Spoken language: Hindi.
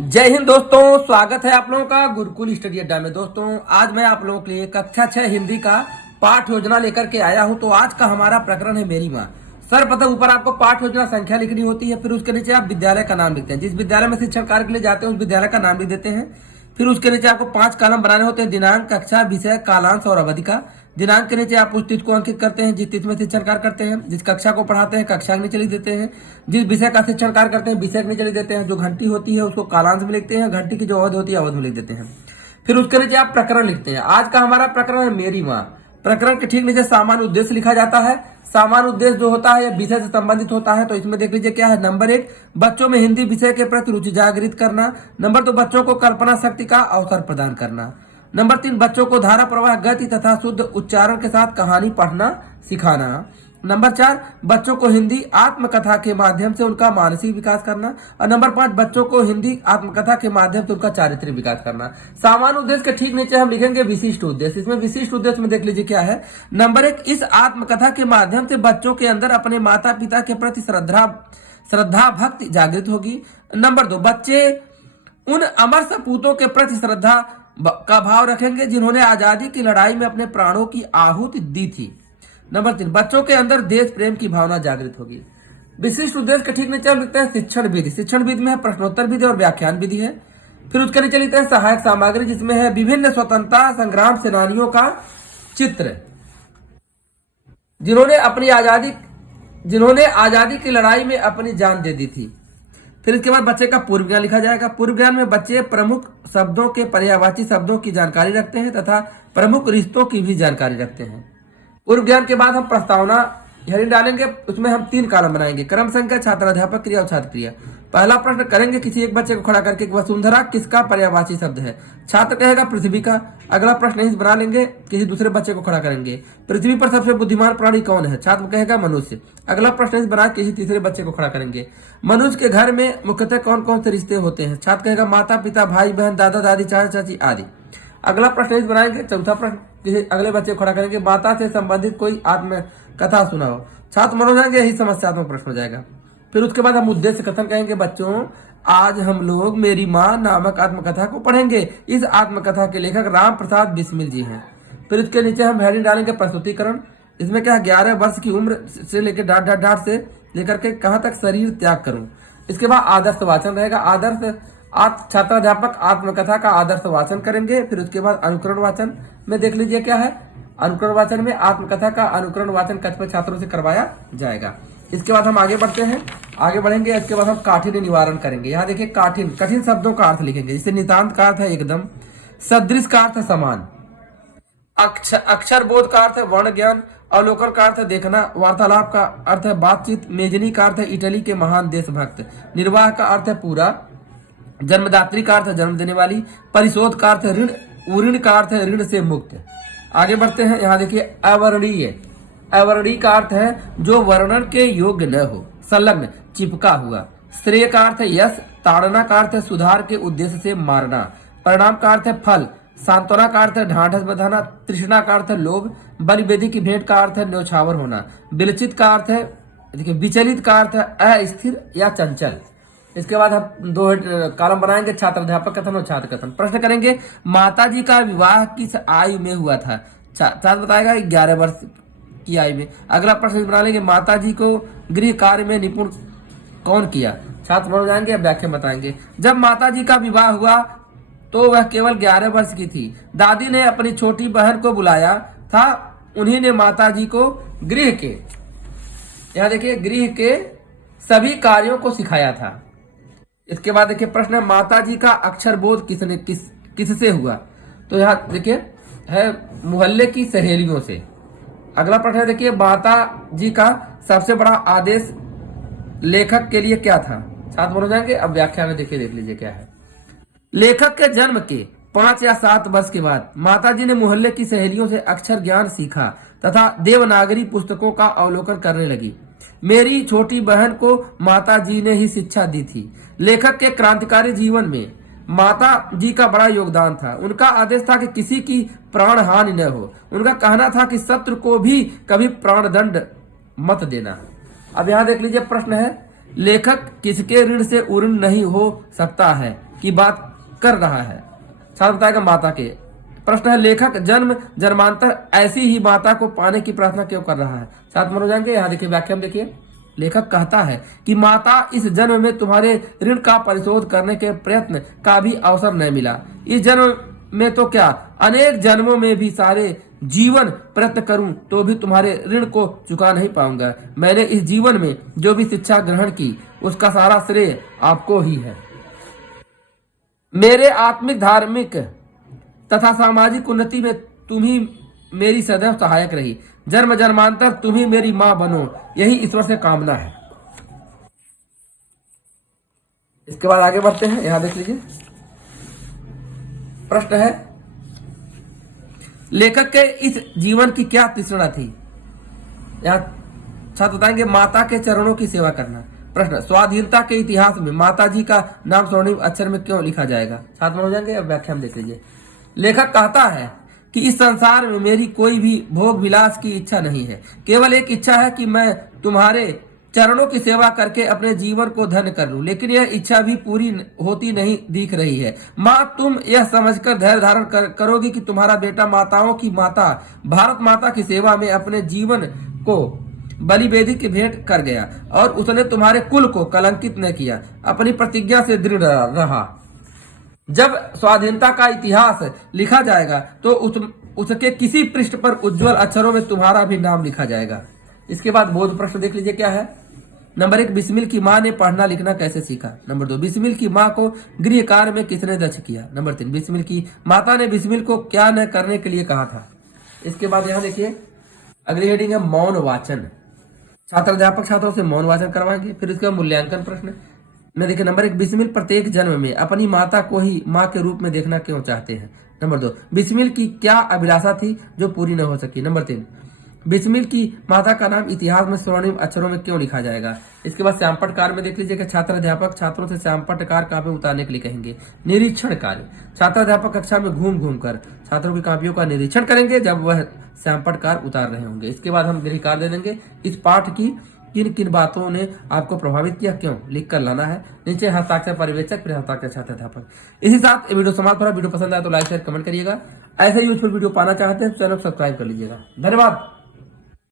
जय हिंद दोस्तों, स्वागत है आप लोगों का गुरुकुल स्टडी अड्डा में। दोस्तों आज मैं आप लोगों के लिए कक्षा 6 हिंदी का पाठ योजना लेकर के आया हूं। तो आज का हमारा प्रकरण है मेरी माँ। सर्वप्रथम ऊपर आपको पाठ योजना संख्या लिखनी होती है, फिर उसके नीचे आप विद्यालय का नाम लिखते हैं। जिस विद्यालय में शिक्षण कार्य के लिए जाते हैं उस विद्यालय का नाम लिख देते हैं। फिर उसके नीचे आपको 5 कॉलम बनाने होते हैं, दिनांक, कक्षा, विषय, कालांश और अवधि का। दिनांक के नीचे आप उस तिथि को अंकित करते हैं जिस तिथि में शिक्षण कार्य करते हैं। जिस कक्षा को पढ़ाते हैं कक्षा के नीचे लिख देते हैं। जिस विषय का शिक्षण कार्य करते हैं विषय के नीचे लिख देते हैं। जो घंटी होती है उसको कालांश में लिखते हैं, घंटी की जो अवधि होती है अवधि में लिख देते हैं। फिर उसके नीचे आप प्रकरण लिखते हैं। आज का हमारा प्रकरण है मेरी माँ। प्रकरण के ठीक नीचे सामान्य उद्देश्य लिखा जाता है। सामान्य उद्देश्य जो होता है यह विषय से संबंधित होता है। तो इसमें देख लीजिए क्या है। नंबर 1, बच्चों में हिंदी विषय के प्रति रुचि जागृत करना। नंबर 2, बच्चों को कल्पना शक्ति का अवसर प्रदान करना। नंबर 3, बच्चों को धारा प्रवाह, गति तथा शुद्ध उच्चारण के साथ कहानी पढ़ना सिखाना। नंबर 4, बच्चों को हिंदी आत्मकथा के माध्यम से उनका मानसिक विकास करना। और नंबर 5, बच्चों को हिंदी आत्मकथा के माध्यम से उनका चारित्रिक विकास करना। सामान्य उद्देश्य के ठीक नीचे हम लिखेंगे विशिष्ट उद्देश्य। इसमें विशिष्ट उद्देश्य में देख लीजिए क्या है। नंबर 1, इस आत्मकथा के माध्यम से बच्चों के अंदर अपने माता पिता के प्रति श्रद्धा भक्ति जागृत होगी। नंबर 2, बच्चे उन अमर सपूतों के प्रति श्रद्धा का भाव रखेंगे जिन्होंने आजादी की लड़ाई में अपने प्राणों की आहुति दी थी। नंबर 3, बच्चों के अंदर देश प्रेम की भावना जागृत होगी। विशिष्ट उद्देश्य के ठीक नीचे हम लिखते हैं शिक्षण विधि। शिक्षण विधि में है प्रश्नोत्तर विधि और व्याख्यान विधि है। फिर उसके नीचे लिखते हैं सहायक सामग्री, जिसमें है विभिन्न स्वतंत्रता संग्राम सेनानियों का चित्र जिन्होंने आजादी की लड़ाई में अपनी जान दे दी थी। फिर इसके बाद बच्चे का पूर्व ज्ञान लिखा जाएगा। पूर्व ज्ञान में बच्चे प्रमुख शब्दों के पर्यायवाची शब्दों की जानकारी रखते हैं तथा प्रमुख रिश्तों की भी जानकारी रखते हैं। पूर्व ज्ञान के बाद हम प्रस्तावना हेडिंग डालेंगे। उसमें हम 3 कॉलम बनाएंगे, क्रम संख्या, छात्र अध्यापक क्रिया और छात्र क्रिया। पहला प्रश्न करेंगे किसी एक बच्चे को खड़ा करके वसुंधरा किसका पर्यायवाची शब्द है। छात्र कहेगा पृथ्वी का। अगला प्रश्न यही बना लेंगे, किसी दूसरे बच्चे को खड़ा करेंगे, पृथ्वी पर सबसे बुद्धिमान प्राणी कौन है। छात्र कहेगा मनुष्य। अगला प्रश्न यही बना किसी तीसरे बच्चे को खड़ा करेंगे, मनुष्य के घर में मुख्यतः कौन कौन से रिश्ते होते हैं। छात्र कहेगा माता पिता, भाई बहन, दादा दादी, चाचा चाची आदि। अगला प्रश्न यही बनाएंगे। चौथा प्रश्न किसी अगले बच्चे को खड़ा करेंगे, माता से संबंधित कोई आत्मकथा सुनाओ। छात्र मनो जाएंगे, यही समस्यात्मक प्रश्न हो जाएगा। फिर उसके बाद हम उद्देश्य कथन कहेंगे, बच्चों आज हम लोग मेरी माँ नामक आत्मकथा को पढ़ेंगे। इस आत्मकथा के लेखक राम प्रसाद बिस्मिल जी हैं। फिर इसके नीचे हम हेडिंग डालेंगे प्रस्तुतिकरण। इसमें क्या 11 वर्ष की उम्र से लेकर डाट से लेकर के कहाँ तक शरीर त्याग करूं। इसके बाद आदर्श वाचन रहेगा। छात्राध्यापक आत्मकथा का आदर्श वाचन करेंगे। फिर उसके बाद अनुकरण वाचन में देख लीजिए क्या है। अनुकरण वाचन में आत्मकथा का अनुकरण वाचन कक्षा छात्रों से करवाया जाएगा। इसके बाद हम आगे बढ़ते हैं, आगे बढ़ेंगे। इसके बाद हम काठिन्य निवारण करेंगे। यहाँ देखिए कठिन शब्दों का अर्थ लिखेंगे। जिससे नितांत का अर्थ है एकदम, सदृश का अर्थ है समान, अक्षर बोध का अर्थ है वर्ण ज्ञान, अवलोकन का अर्थ है देखना, वार्तालाप का अर्थ है बातचीत, मेजनी का अर्थ है इटली के महान देशभक्त, निर्वाह का अर्थ है पूरा, जन्मदात्री का अर्थ है जन्म देने वाली, परिशोध का अर्थ है ऋण, उऋण का अर्थ है ऋण से मुक्त। आगे बढ़ते हैं। यहाँ देखिए अवर्णीय। अवर्णीय का अर्थ है जो वर्णन के योग्य न हो, संलग्न, चिपका हुआ। श्रेय का अर्थ है यश, ताड़ना का अर्थ है सुधार के उद्देश्य से मारना, परिणाम का अर्थ है फल, सांत्वना का अर्थ है ढांढस बंधाना, तृष्णा का अर्थ है लोभ, बलि बेदी की भेंट का अर्थ है न्यौछावर होना, विलचित का अर्थ है देखिए विचलित का अर्थ है अस्थिर या चंचल। इसके बाद हम 2 कॉलम बनाएंगे, छात्र अध्यापक कथन और छात्र कथन। प्रश्न करेंगे माताजी का विवाह किस आयु में हुआ था। छात्र बताएगा 11 वर्ष की आयु में। अगला प्रश्न बना लेंगे माताजी को गृह कार्य में निपुण कौन किया। छात्र बन जाएंगे, व्याख्या बताएंगे। जब माताजी का विवाह हुआ तो वह केवल 11 वर्ष की थी। दादी ने अपनी छोटी बहन को बुलाया था, उन्हीं ने माताजी को गृह के, यहाँ देखिए गृह के सभी कार्यों को सिखाया था। इसके बाद देखिए प्रश्न है माताजी का अक्षर बोध किससे हुआ। तो यहाँ देखिए है मोहल्ले की सहेलियों से। अगला प्रश्न है देखिए माता जी का सबसे बड़ा आदेश लेखक के लिए क्या था। छात्र बोल जाएंगे। अब व्याख्या में देखिए देख लीजिए क्या है। लेखक के जन्म के 5 या 7 वर्ष के बाद माताजी ने मोहल्ले की सहेलियों से अक्षर ज्ञान सीखा तथा देवनागरी पुस्तकों का अवलोकन करने लगी। मेरी छोटी बहन को माताजी ने ही शिक्षा दी थी। लेखक के क्रांतिकारी जीवन में माता जी का बड़ा योगदान था। उनका आदेश था कि किसी की प्राण हानि न हो। उनका कहना था कि शत्रु को भी कभी प्राणदंड मत देना। अब यहाँ देख लीजिए प्रश्न है लेखक किसके ऋण से उऋण नहीं हो सकता है। की बात कर रहा है। छात्र बताएगा माता के। प्रश्न है लेखक जन्म जन्मांतर ऐसी ही माता को पाने की प्रार्थना क्यों कर रहा है। छात्र मनो जाएंगे। यहाँ देखिए व्याख्या में देखिए, लेखक कहता है कि माता इस जन्म में तुम्हारे ऋण का परिशोध करने के प्रयत्न का भी अवसर नहीं मिला। इस जन्म में तो क्या अनेक जन्मों में भी सारे जीवन प्रयत्न करूं तो भी तुम्हारे ऋण को चुका नहीं पाऊंगा। मैंने इस जीवन में जो भी शिक्षा ग्रहण की उसका सारा श्रेय आपको ही है। मेरे आत्मिक धार्मिक तथा सामाजिक उन्नति में तुम ही मेरी सदैव सहायक रही। जन्म जन्मांतर तुम ही मेरी मां बनो, यही ईश्वर से कामना है। इसके बाद आगे बढ़ते हैं। यहां देख लीजिए, प्रश्न है लेखक के इस जीवन की क्या तृष्णा थी। यहां छात्र बताएंगे माता के चरणों की सेवा करना। प्रश्न स्वाधीनता के इतिहास में माता जी का नाम स्वर्णिम अक्षर में क्यों लिखा जाएगा। छात्र हो जाएंगे। अब व्याख्या में देख लीजिए, लेखक कहता है कि इस संसार में मेरी कोई भी भोग विलास की इच्छा नहीं है, केवल एक इच्छा है कि मैं तुम्हारे चरणों की सेवा करके अपने जीवन को धन्य कर लूं। लेकिन यह इच्छा भी पूरी होती नहीं दिख रही है। माँ, तुम यह समझकर धैर्य धारण करोगी कि तुम्हारा बेटा माताओं की माता भारत माता की सेवा में अपने जीवन को बलि वेदी की भेंट कर गया और उसने तुम्हारे कुल को कलंकित न किया, अपनी प्रतिज्ञा से दृढ़ रहा। जब स्वाधीनता का इतिहास लिखा जाएगा तो उसके किसी पृष्ठ पर उज्जवल अक्षरों में तुम्हारा भी नाम लिखा जाएगा। इसके बाद बोध प्रश्न देख लीजिए क्या है। नंबर 1, बिस्मिल की मां ने पढ़ना लिखना कैसे सीखा। नंबर 2, बिस्मिल की मां को गृह कार्य में किसने दक्ष किया। नंबर 3, बिस्मिल की माता ने बिस्मिल को क्या न करने के लिए कहा था। इसके बाद यहाँ देखिए अगली हेडिंग है मौन वाचन। छात्र अध्यापक छात्रों से मौन वाचन करवाएंगे। फिर इसका मूल्यांकन प्रश्न में देखिए, नंबर 1, बिस्मिल प्रत्येक जन्म में अपनी माता को ही माँ के रूप में देखना क्यों चाहते हैं। नंबर 2, बिस्मिल की क्या अभिलाषा थी जो पूरी न हो सकी। नंबर 3, बिस्मिल की माता का नाम इतिहास में स्वर्णिम अक्षरों में क्यों लिखा जाएगा। इसके बाद श्यामपट्टकार में देख लीजिए कि छात्र अध्यापक छात्रों से श्यामपट्टकार काव्य उतारने के लिए कहेंगे। निरीक्षण कार्य, छात्र अध्यापक कक्षा में घूम घूम कर छात्रों की काव्यों का निरीक्षण करेंगे जब वह श्यामपट्टकार उतार रहे होंगे। इसके बाद हम गृह कार्य दे देंगे। इस पाठ की किन किन बातों ने आपको प्रभावित किया, क्यों, लिख कर लाना है। नीचे हस्ताक्षर पर्यवेक्षक, फिर हस्ताक्षर छात्र अध्यापक। इसी साथ वीडियो समाप्त हो रहा। वीडियो पसंद आया तो लाइक शेयर कमेंट करिएगा। ऐसे यूजफुल वीडियो पाना चाहते हैं तो चैनल सब्सक्राइब कर लीजिएगा। धन्यवाद।